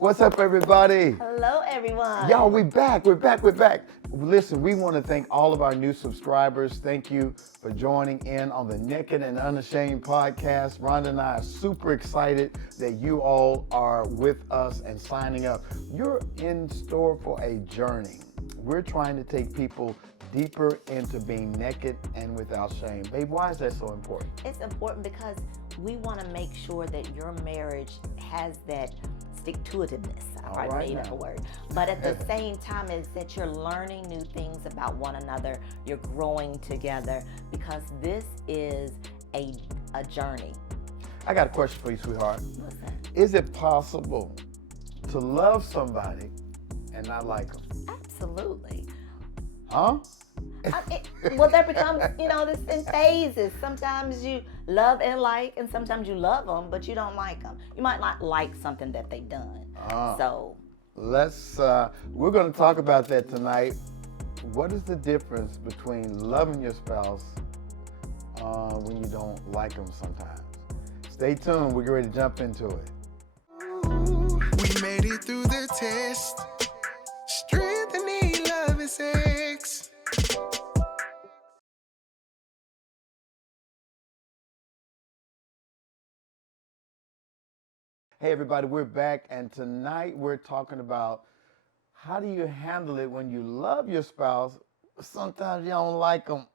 What's up, everybody? Hello, everyone. Y'all, we're back. Listen, we want to thank all of our new subscribers. Thank you for joining in on the Naked and Unashamed podcast. Rhonda and I are super excited that you all are with us and signing up. You're in store for a journey. We're trying to take people deeper into being naked and without shame. Babe, why is that so important? It's important because we want to make sure that your marriage has that stick-to-itiveness. I probably made up a word. But at the same time is that you're learning new things about one another. You're growing together because this is a journey. I got a question for you, sweetheart. What's that? Is it possible to love somebody and not like them? Absolutely. Huh? Well, there becomes, this in phases. Sometimes you love and like, and sometimes you love them, but you don't like them. You might not like something that they've done. So we're going to talk about that tonight. What is the difference between loving your spouse when you don't like them sometimes? Stay tuned. We're ready to jump into it. We made it through the test. Strength and need, love and sex. Hey, everybody, we're back, and tonight we're talking about how do you handle it when you love your spouse, sometimes you don't like them.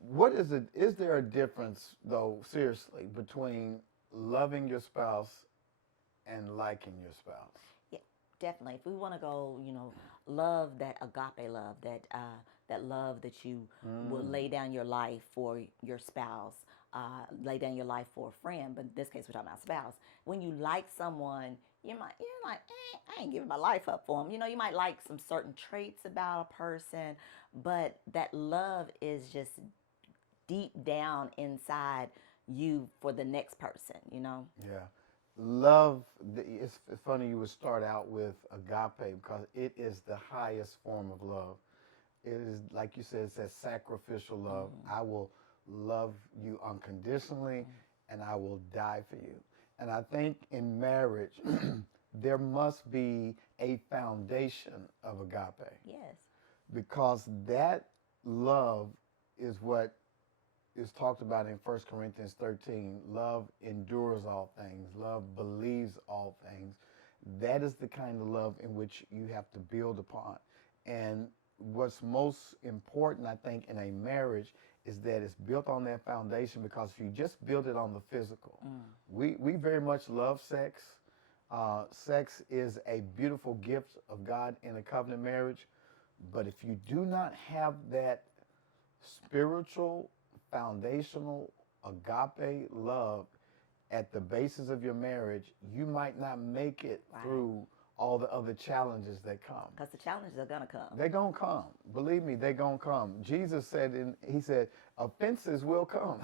What is it? Is there a difference, though, seriously, between loving your spouse and liking your spouse? yeah, definitely. If we want to go, love that agape love, that love that you will lay down your life for your spouse, lay down your life for a friend. But in this case, we're talking about spouse. When you like someone, you're like, I ain't giving my life up for them. You might like some certain traits about a person, but that love is just deep down inside you for the next person. Yeah. Love, it's funny you would start out with agape because it is the highest form of love. It is, like you said, it's that sacrificial love. I will love you unconditionally and I will die for you. And I think in marriage, there must be a foundation of agape. Yes. Because that love is what is talked about in 1 Corinthians 13. Love endures all things. Love believes all things. That is the kind of love in which you have to build upon. And what's most important, I think, in a marriage is that it's built on that foundation, because if you just build it on the physical, we very much love sex. Sex is a beautiful gift of God in a covenant marriage. But if you do not have that spiritual, foundational, agape love at the basis of your marriage, you might not make it through all the other challenges that come. Because the challenges are going to come. They're going to come. Believe me, they're going to come. Jesus said, he said, offenses will come,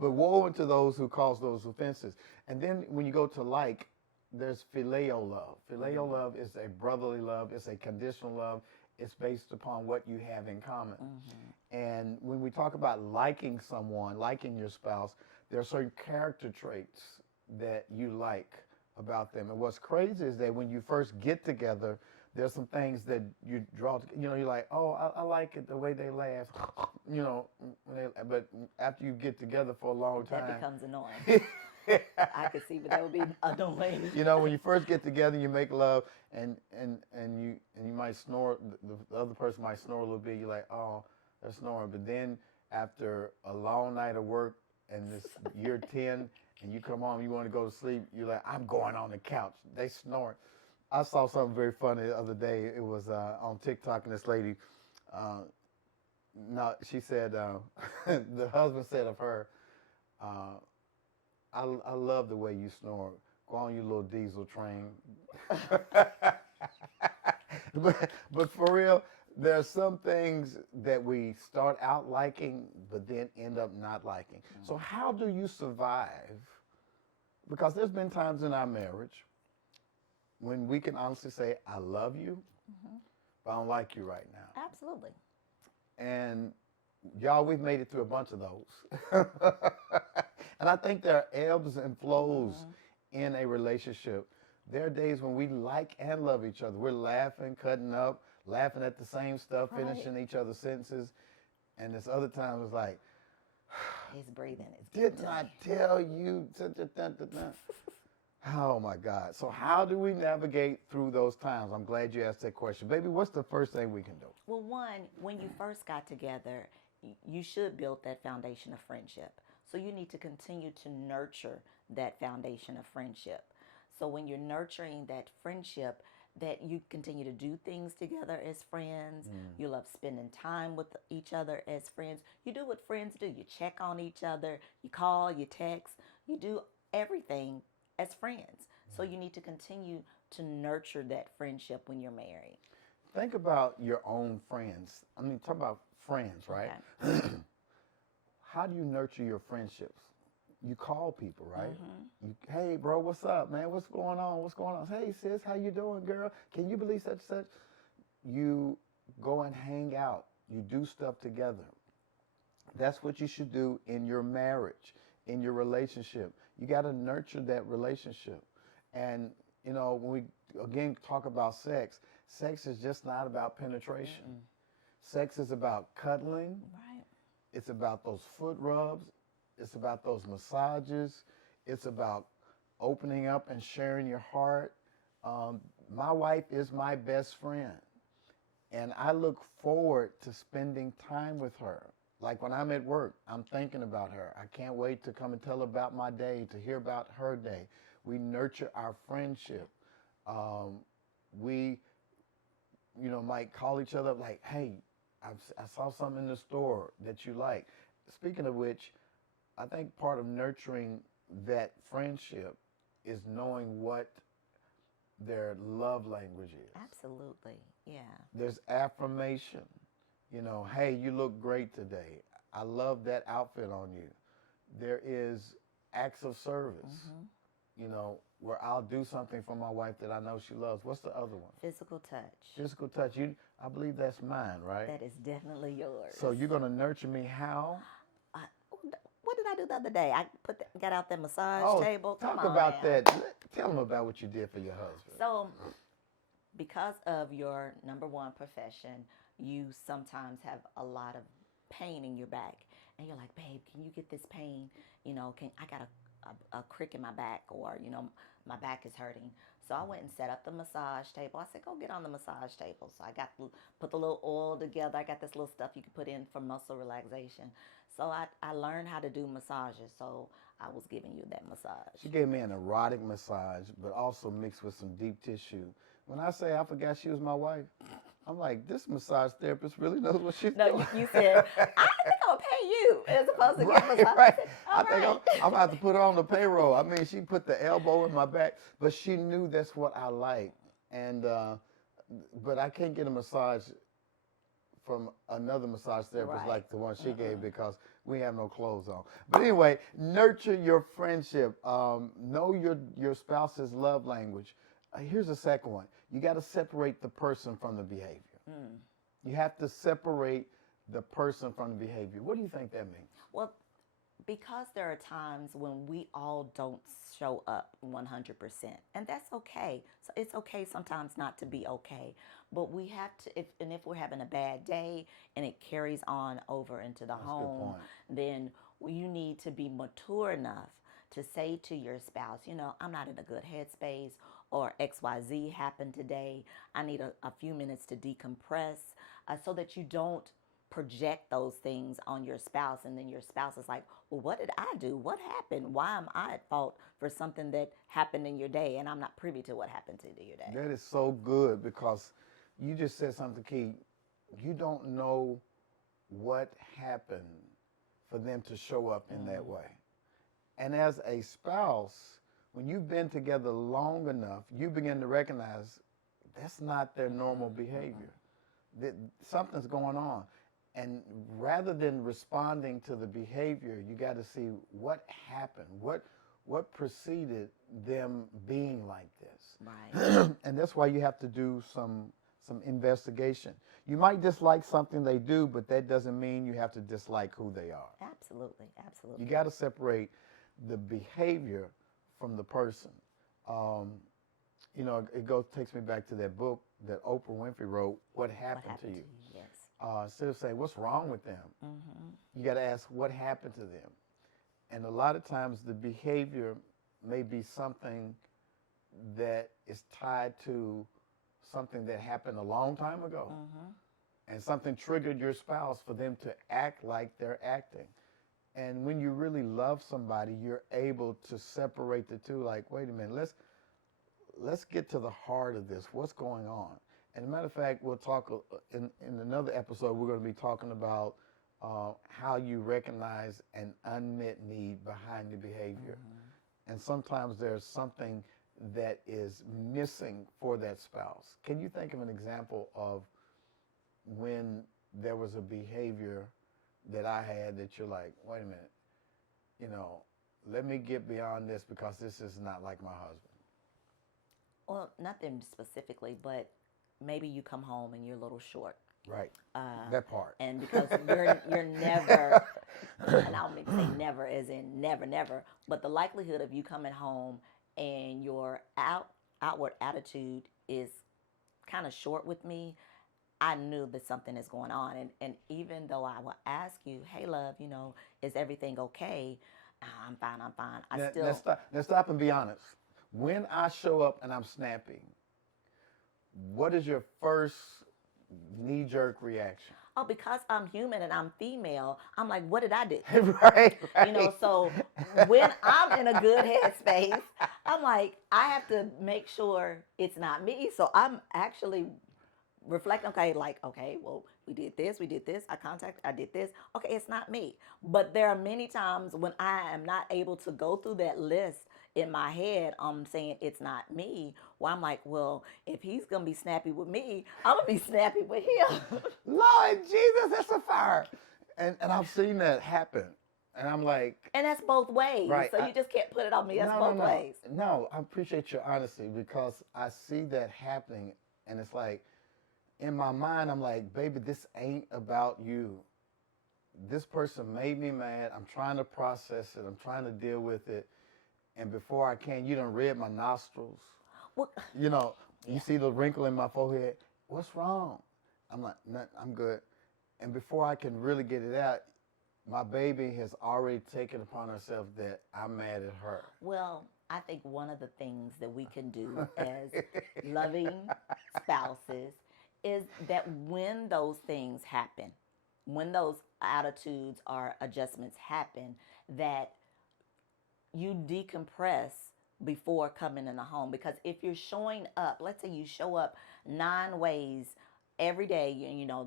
but woe unto those who cause those offenses. And then when you go to like, there's phileo love. Phileo love is a brotherly love. It's a conditional love. It's based upon what you have in common. And when we talk about liking someone, liking your spouse, there are certain character traits that you like about them. And what's crazy is that when you first get together, there's some things that you draw, you're like, oh, I like it the way they laugh, but after you get together for a long time, that becomes annoying. I could see, but that would be annoying. When you first get together, you make love, and you might snore. The other person might snore a little bit. You're like, oh, they're snoring. But then after a long night of work, and you're 10, and you come home, you want to go to sleep. You're like, I'm going on the couch. They snore. I saw something very funny the other day. It was on TikTok, and this lady, she said, the husband said of her, I love the way you snore. Go on your little diesel train. but for real, there are some things that we start out liking, but then end up not liking. So how do you survive? Because there's been times in our marriage when we can honestly say, I love you, but I don't like you right now. Absolutely. And y'all, we've made it through a bunch of those. And I think there are ebbs and flows in a relationship. There are days when we like and love each other. We're laughing, cutting up, laughing at the same stuff, Right. finishing each other's sentences. And there's other times it's like, His breathing is getting didn't to I me. tell you? Oh my God. So how do we navigate through those times? I'm glad you asked that question. Baby, what's the first thing we can do? Well, one, when you first got together, you should build that foundation of friendship. So you need to continue to nurture that foundation of friendship. So when you're nurturing that friendship, that you continue to do things together as friends. You love spending time with each other as friends. You do what friends do. You check on each other. You call, you text. You do everything as friends. So you need to continue to nurture that friendship when you're married. Think about your own friends. I mean, talk about friends, right? Okay. How do you nurture your friendships? You call people, right? Hey, bro, what's up, man? What's going on? What's going on? Hey, sis, how you doing, girl? Can you believe such and such? You go and hang out. You do stuff together. That's what you should do in your marriage, in your relationship. You got to nurture that relationship. And, you know, when we, again, talk about sex, sex is just not about penetration. Sex is about cuddling. Right. It's about those foot rubs. It's about those massages. It's about opening up and sharing your heart. My wife is my best friend, and I look forward to spending time with her. Like when I'm at work, I'm thinking about her. I can't wait to come and tell her about my day, to hear about her day. We nurture our friendship. We, you know, might call each other up like, hey, I saw something in the store that you like. Speaking of which, I think part of nurturing that friendship is knowing what their love language is. Absolutely. Yeah. There's affirmation. You know, hey, you look great today. I love that outfit on you. There is acts of service, you know, where I'll do something for my wife that I know she loves. What's the other one? Physical touch. Physical touch. I believe that's mine, right? That is definitely yours. So you're going to nurture me how? What did I do the other day? I got out that massage table. Come talk on about now. that. Tell them about what you did for your husband. So, because of your number one profession, you sometimes have a lot of pain in your back, and you're like, babe, can you get this pain? You know, I got a crick in my back, or you know, my back is hurting. So I went and set up the massage table. I said, go get on the massage table. So I put the little oil together. I got this little stuff you can put in for muscle relaxation. So I learned how to do massages. So I was giving you that massage. She gave me an erotic massage, but also mixed with some deep tissue. When I say I forgot she was my wife, I'm like, this massage therapist really knows what she's doing. No, you said, I think I'm going to pay you as opposed to get massage. Right. I I think I'm going to have to put her on the payroll. I mean, she put the elbow in my back, but she knew that's what I like. And, but I can't get a massage from another massage therapist like the one she gave because we have no clothes on. But anyway, nurture your friendship. Know your spouse's love language. Here's a second one. You got to separate the person from the behavior. You have to separate the person from the behavior. What do you think that means? Well, because there are times when we all don't show up 100%, and that's okay. So it's okay sometimes not to be okay, but we have to. If we're having a bad day and it carries on over into the home, then you need to be mature enough to say to your spouse, you know, I'm not in a good headspace, or XYZ happened today. I need a few minutes to decompress, so that you don't project those things on your spouse, and then your spouse is like, well, what did I do? What happened? Why am I at fault for something that happened in your day, and I'm not privy to what happened to your day? That is so good, because you just said something key. You don't know what happened for them to show up in that way. And as a spouse, when you've been together long enough, you begin to recognize that's not their normal behavior. That something's going on. And rather than responding to the behavior, you got to see what happened, what preceded them being like this. Right. And that's why you have to do some investigation. You might dislike something they do, but that doesn't mean you have to dislike who they are. Absolutely, absolutely. You got to separate the behavior from the person. you know, takes me back to that book that Oprah Winfrey wrote, What What Happened to happened to You? you? Yes. Instead of saying, what's wrong with them? Mm-hmm. You got to ask, what happened to them? And a lot of times the behavior may be something that is tied to something that happened a long time ago. Mm-hmm. And something triggered your spouse for them to act like they're acting. And when you really love somebody, you're able to separate the two. Like, wait a minute, let's get to the heart of this. What's going on? And as a matter of fact, we'll talk in another episode. We're going to be talking about how you recognize an unmet need behind the behavior. Mm-hmm. And sometimes there's something that is missing for that spouse. Can you think of an example of when there was a behavior that I had that you're like, wait a minute, you know, let me get beyond this because this is not like my husband? Well, nothing specifically, but maybe you come home and you're a little short. Right. Uh, That part. and because you're never, and I don't mean to say never as in never, never, but the likelihood of you coming home and your outward attitude is kind of short with me, I knew that something is going on. And even though I will ask you, hey, love, you know, is everything okay? "Ah, I'm fine, I'm fine. I still, Now stop and be honest. When I show up and I'm snappy, what is your first knee-jerk reaction? oh, because I'm human and I'm female, I'm like, what did I do? Right. You know, so when I'm in a good headspace, I'm like, I have to make sure it's not me. So I'm actually reflecting, okay, well, we did this, I did this. Okay, it's not me. But there are many times when I am not able to go through that list in my head, I'm saying it's not me. Well, I'm like, well, if he's gonna be snappy with me, I'm gonna be snappy with him. Lord Jesus, that's a fire. And I've seen that happen. And I'm like, And that's both ways. Right, So you just can't put it on me. That's no, both no, no. ways. No, I appreciate your honesty because I see that happening. And it's like, in my mind, I'm like, baby, this ain't about you. This person made me mad. I'm trying to process it. I'm trying to deal with it. And before I can, you done read my nostrils. Well, You know, you see the wrinkle in my forehead. What's wrong? I'm like, nothing, I'm good. And before I can really get it out, my baby has already taken upon herself that I'm mad at her. well, I think one of the things that we can do as loving spouses is that when those things happen, when those attitudes or adjustments happen, that you decompress before coming in the home. Because if you're showing up, let's say you show up 9 ways every day, you know,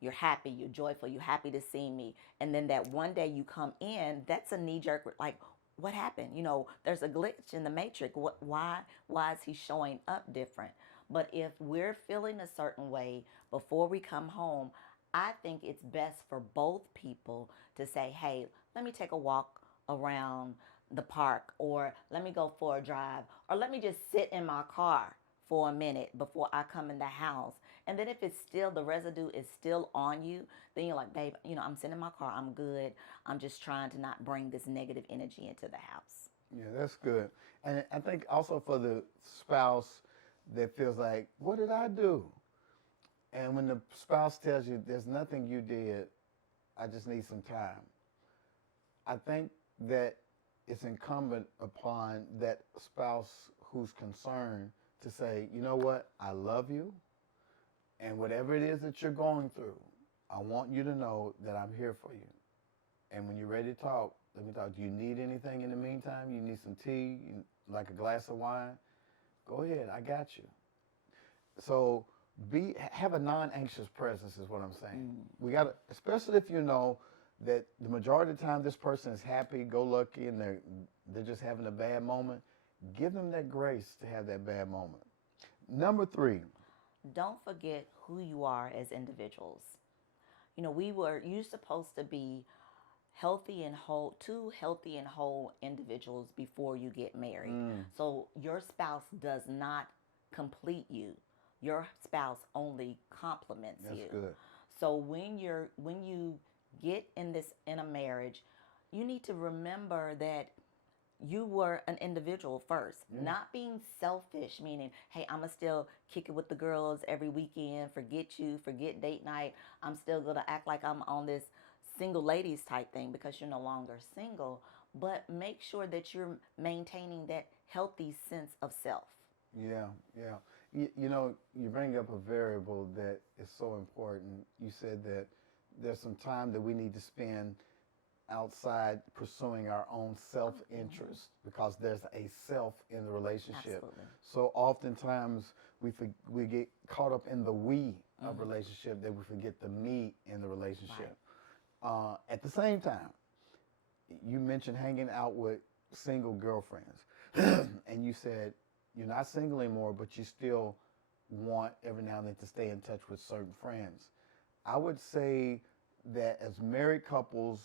you're happy, you're joyful, you're happy to see me, and then that one day you come in, that's a knee jerk, like, what happened? You know, there's a glitch in the matrix. Why is he showing up different? But if we're feeling a certain way before we come home, I think it's best for both people to say, hey, let me take a walk around the park, or let me go for a drive, or let me just sit in my car for a minute before I come in the house. And then if it's still, the residue is still on you, then you're like, babe, you know, I'm sitting in my car, I'm good. I'm just trying to not bring this negative energy into the house. Yeah, that's good. And I think also for the spouse that feels like, what did I do? And when the spouse tells you, there's nothing you did, I just need some time. I think that it's incumbent upon that spouse who's concerned to say, you know what, I love you, and whatever it is that you're going through, I want you to know that I'm here for you. And when you're ready to talk, let me talk. Do you need anything in the meantime? You need some tea, like a glass of wine? Go ahead, I got you. So have a non-anxious presence is what I'm saying. We got to, especially if you know that the majority of the time this person is happy, go lucky, and they're just having a bad moment. Give them that grace to have that bad moment. Number 3. Don't forget who you are as individuals. You know, you're supposed to be healthy and whole, two healthy and whole individuals before you get married. So your spouse does not complete you. Your spouse only complements you. That's good. So when you get in a marriage, you need to remember that you were an individual first, not being selfish, meaning, hey, I'm going to still kick it with the girls every weekend, forget you, forget date night. I'm still going to act like I'm on this single ladies type thing because you're no longer single. But make sure that you're maintaining that healthy sense of self. Yeah, yeah. You bring up a variable that is so important. You said that there's some time that we need to spend outside pursuing our own self-interest because there's a self in the relationship. Absolutely. So oftentimes we get caught up in the we of relationship that we forget the me in the relationship. At the same time, you mentioned hanging out with single girlfriends, and you said you're not single anymore, but you still want every now and then to stay in touch with certain friends. I would say that as married couples,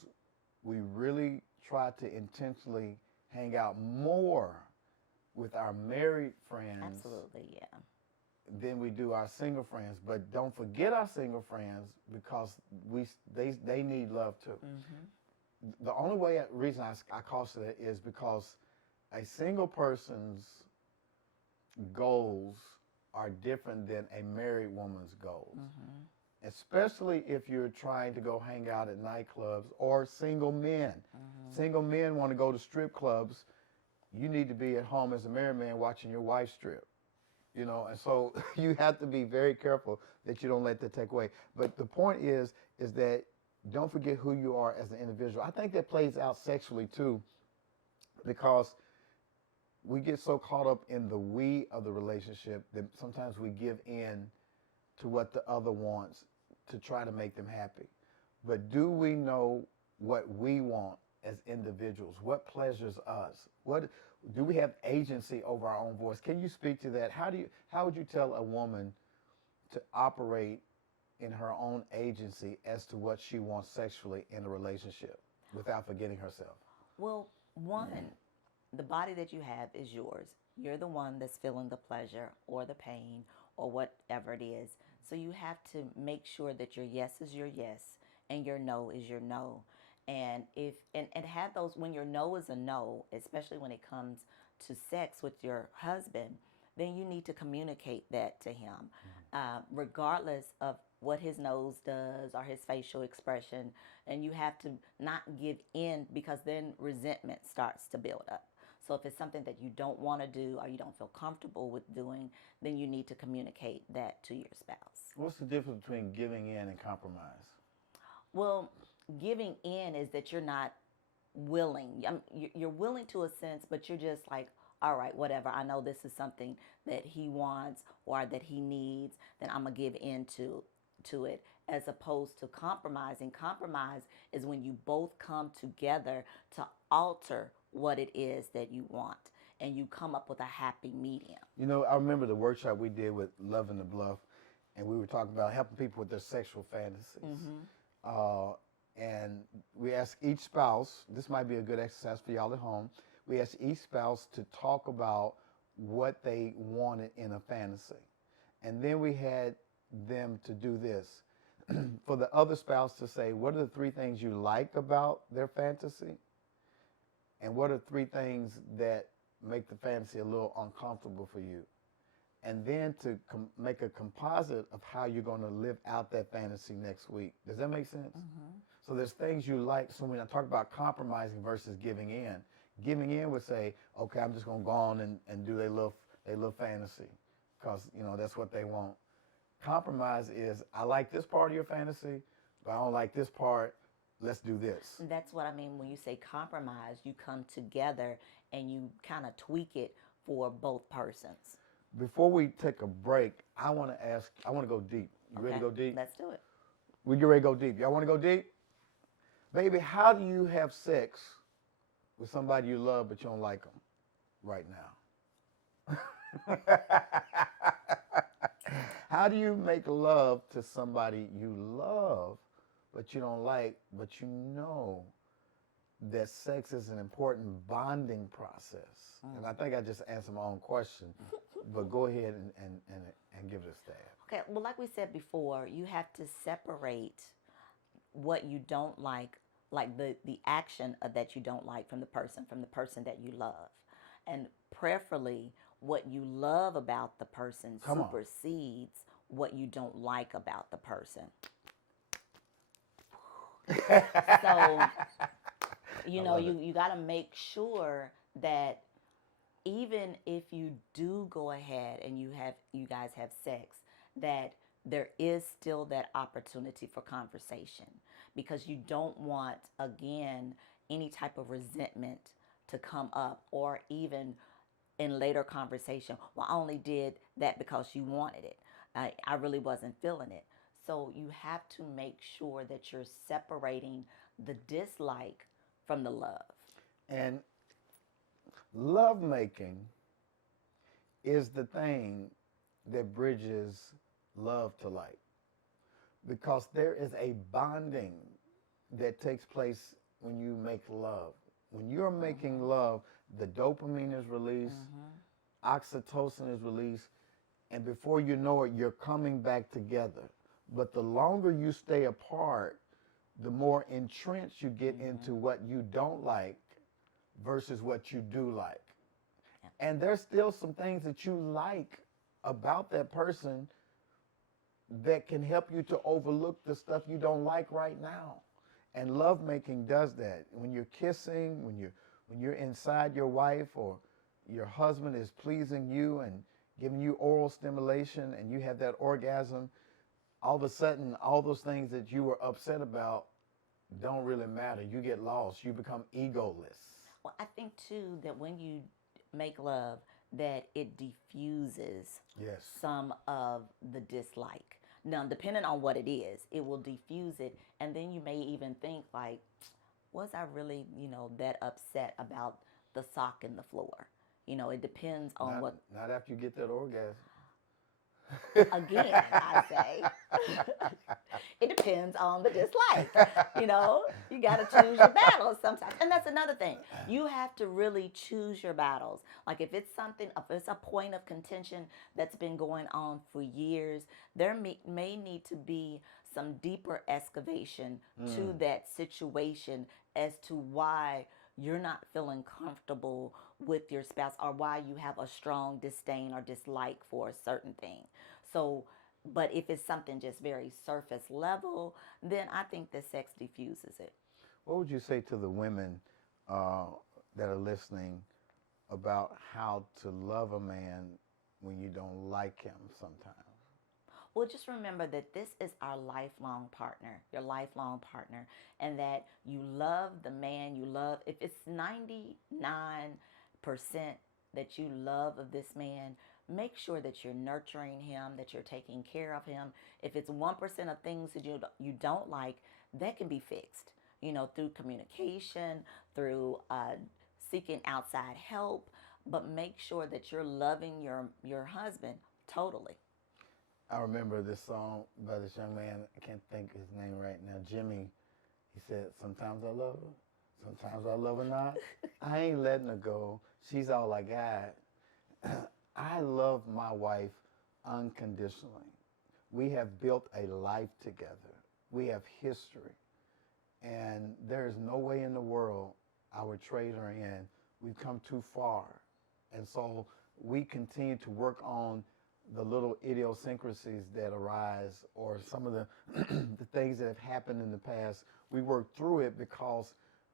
we really try to intentionally hang out more with our married friends Absolutely, yeah. than we do our single friends. But don't forget our single friends because they need love too. The only reason I caution it is because a single person's goals are different than a married woman's goals. Especially if you're trying to go hang out at nightclubs or single men. Single men want to go to strip clubs. You need to be at home as a married man watching your wife strip. And so you have to be very careful that you don't let that take away. But the point is that don't forget who you are as an individual. I think that plays out sexually too, because we get so caught up in the we of the relationship that sometimes we give in to what the other wants to try to make them happy. But do we know what we want as individuals? What pleasures us? What do we have agency over our own voice? Can you speak to that? How would you tell a woman to operate in her own agency as to what she wants sexually in a relationship without forgetting herself? Well, one, the body that you have is yours. You're the one that's feeling the pleasure or the pain or whatever it is. So you have to make sure that your yes is your yes and your no is your no. And and have those, when your no is a no, especially when it comes to sex with your husband, then you need to communicate that to him, regardless of what his nose does or his facial expression. And you have to not give in, because then resentment starts to build up. So if it's something that you don't want to do or you don't feel comfortable with doing, then you need to communicate that to your spouse. What's the difference between giving in and compromise? Well, giving in is that you're not willing. You're willing to a sense, but you're just like, all right, whatever. I know this is something that he wants or that he needs, then I'm going to give in to it, as opposed to compromising. Compromise is when you both come together to alter what it is that you want, and you come up with a happy medium. I remember the workshop we did with Love in the Bluff, and we were talking about helping people with their sexual fantasies. And we asked each spouse, this might be a good exercise for y'all at home, we asked each spouse to talk about what they wanted in a fantasy. And then we had them to do this. For the other spouse to say, what are the 3 things you like about their fantasy? And what are 3 things that make the fantasy a little uncomfortable for you? And then to make a composite of how you're going to live out that fantasy next week. Does that make sense? So there's things you like. So when I talk about compromising versus giving in would say, okay, I'm just going to go on and do their little fantasy because, that's what they want. Compromise is, I like this part of your fantasy, but I don't like this part. Let's do this. That's what I mean when you say compromise. You come together and you kind of tweak it for both persons. Before we take a break, I want to go deep. You ready to go deep? Let's do it. We get ready to go deep. Y'all want to go deep? Baby, how do you have sex with somebody you love but you don't like them right now? How do you make love to somebody you love but you don't like, but you know that sex is an important bonding process? And I think I just answered my own question, but go ahead and give it a stab. Okay, well, like we said before, you have to separate what you don't like like the action that you don't like from the person that you love, and preferably what you love about the person Come on. supersedes what you don't like about the person. So I love it. you got to make sure that even if you do go ahead and you guys have sex, that there is still that opportunity for conversation, because you don't want, again, any type of resentment to come up, or even in later conversation, well, I only did that because you wanted it. I really wasn't feeling it. So you have to make sure that you're separating the dislike from the love. And love making is the thing that bridges love to light, because there is a bonding that takes place when you make love. When you're making love, the dopamine is released, oxytocin is released, and before you know it, you're coming back together. But the longer you stay apart, the more entrenched you get into what you don't like versus what you do like. And there's still some things that you like about that person that can help you to overlook the stuff you don't like right now. And lovemaking does that. When you're kissing, when you're inside your wife, or your husband is pleasing you and giving you oral stimulation, and you have that orgasm, all of a sudden all those things that you were upset about don't really matter. You get lost. You become egoless. Well, I think too that when you make love, that it diffuses Yes. some of the dislike. Now, depending on what it is, it will diffuse it, and then you may even think like, was I really, that upset about the sock in the floor? It depends on what. Not after you get that orgasm. Again, I say, it depends on the dislike. You got to choose your battles sometimes. And that's another thing. You have to really choose your battles. Like if it's a point of contention that's been going on for years, there may need to be some deeper excavation to that situation as to why you're not feeling comfortable with your spouse, or why you have a strong disdain or dislike for a certain thing. So, but if it's something just very surface level, then I think that sex diffuses it. What would you say to the women uh, that are listening about how to love a man when you don't like him sometimes? Well, just remember that this is our lifelong partner, your lifelong partner, and that you love the man you love. If it's 99% that you love of this man, make sure that you're nurturing him, that you're taking care of him. If it's 1% of things that you don't like, that can be fixed, through communication, through seeking outside help. But make sure that you're loving your husband totally. I remember this song by this young man. I can't think his name right now. Jimmy. He said, "Sometimes I love her, sometimes I love her not. I ain't letting her go. She's all I got." I love my wife unconditionally. We have built a life together. We have history. And there's no way in the world I would trade her in. We've come too far. And so we continue to work on the little idiosyncrasies that arise, or some of the the things that have happened in the past. We work through it because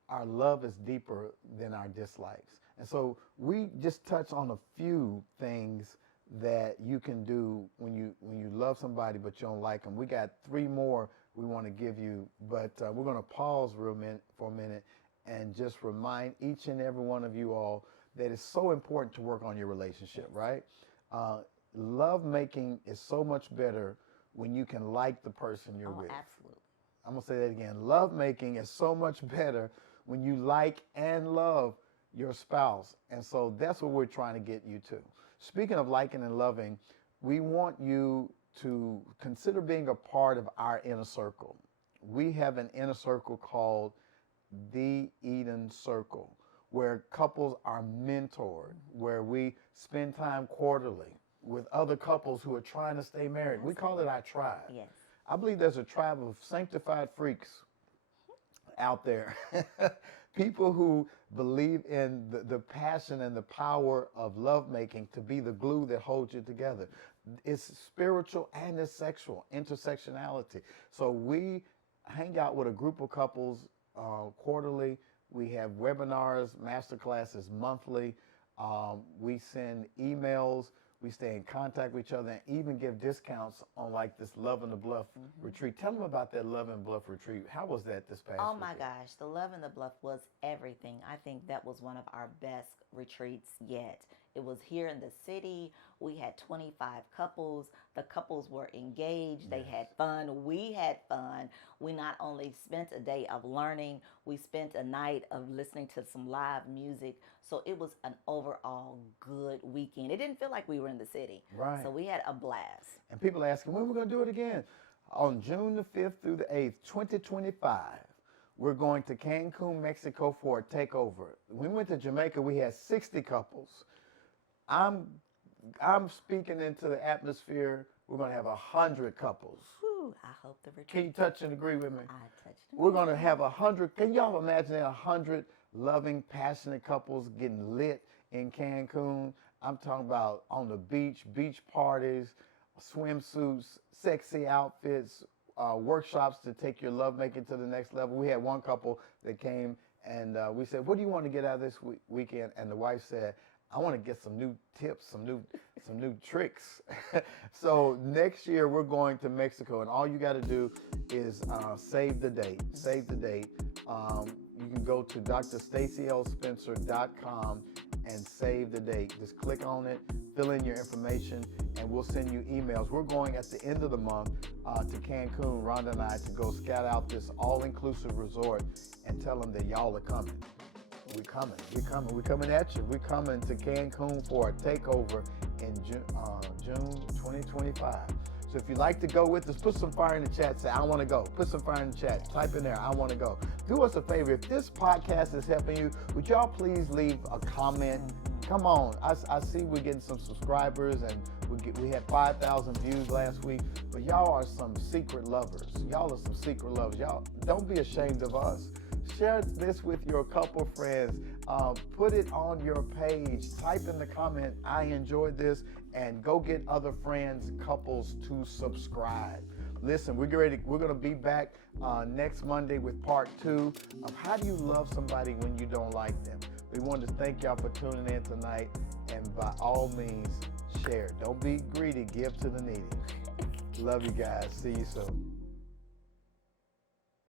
our love is deeper than our dislikes. And so we just touch on a few things that you can do when you love somebody but you don't like them. We got 3 more we want to give you, but we're going to pause for a minute and just remind each and every one of you all that it's so important to work on your relationship, right? Love making is so much better when you can like the person you're with. Absolutely. I'm going to say that again. Love making is so much better when you like and love your spouse. And so that's what we're trying to get you to. Speaking of liking and loving, we want you to consider being a part of our inner circle. We have an inner circle called the Eden Circle, where couples are mentored, where we spend time quarterly with other couples who are trying to stay married. We call it our tribe. Yes. I believe there's a tribe of sanctified freaks out there. People who believe in the passion and the power of lovemaking to be the glue that holds you together. It's spiritual and it's sexual, intersectionality. So we hang out with a group of couples quarterly. We have webinars, master classes monthly. We send emails. We stay in contact with each other and even give discounts on like this Love in the Bluff retreat. Tell them about that Love in the Bluff retreat. How was that this past Oh my weekend? gosh, the Love in the Bluff was everything. I think that was one of our best retreats yet. It was here in the city. We had 25 couples. The couples were engaged. They had fun. We had fun. We not only spent a day of learning, we spent a night of listening to some live music. So it was an overall good weekend. It didn't feel like we were in the city. Right. So we had a blast. And people asking, when we're going to do it again? On June the 5th through the 8th, 2025, we're going to Cancun, Mexico for a takeover. We went to Jamaica, we had 60 couples. I'm speaking into the atmosphere. We're going to have 100 couples. Whew, I hope the retreat. Can you touch and agree with me? I touched it. We're going to have 100. Can y'all imagine that 100 loving, passionate couples getting lit in Cancun? I'm talking about on the beach parties, swimsuits, sexy outfits, workshops to take your lovemaking to the next level. We had one couple that came and we said, what do you want to get out of this weekend? And the wife said, I want to get some new tips, some new tricks. So next year we're going to Mexico, and all you got to do is save the date. Save the date. You can go to drstacyLspencer.com and save the date. Just click on it, fill in your information, and we'll send you emails. We're going at the end of the month to Cancun, Rhonda and I, to go scout out this all-inclusive resort and tell them that y'all are coming. We're coming at you. We're coming to Cancun for a takeover in June 2025. So if you'd like to go with us, put some fire in the chat. Say, I want to go. Put some fire in the chat. Type in there, I want to go. Do us a favor. If this podcast is helping you, would y'all please leave a comment? Come on. I see we're getting some subscribers, and we had 5,000 views last week. But y'all are some secret lovers. Y'all are some secret lovers. Y'all don't be ashamed of us. Share this with your couple friends. Put it on your page. Type in the comment, I enjoyed this, and go get other friends, couples to subscribe. Listen, we're going to be back next Monday with part 2 of how do you love somebody when you don't like them. We wanted to thank y'all for tuning in tonight, and by all means, share. Don't be greedy. Give to the needy. Love you guys. See you soon.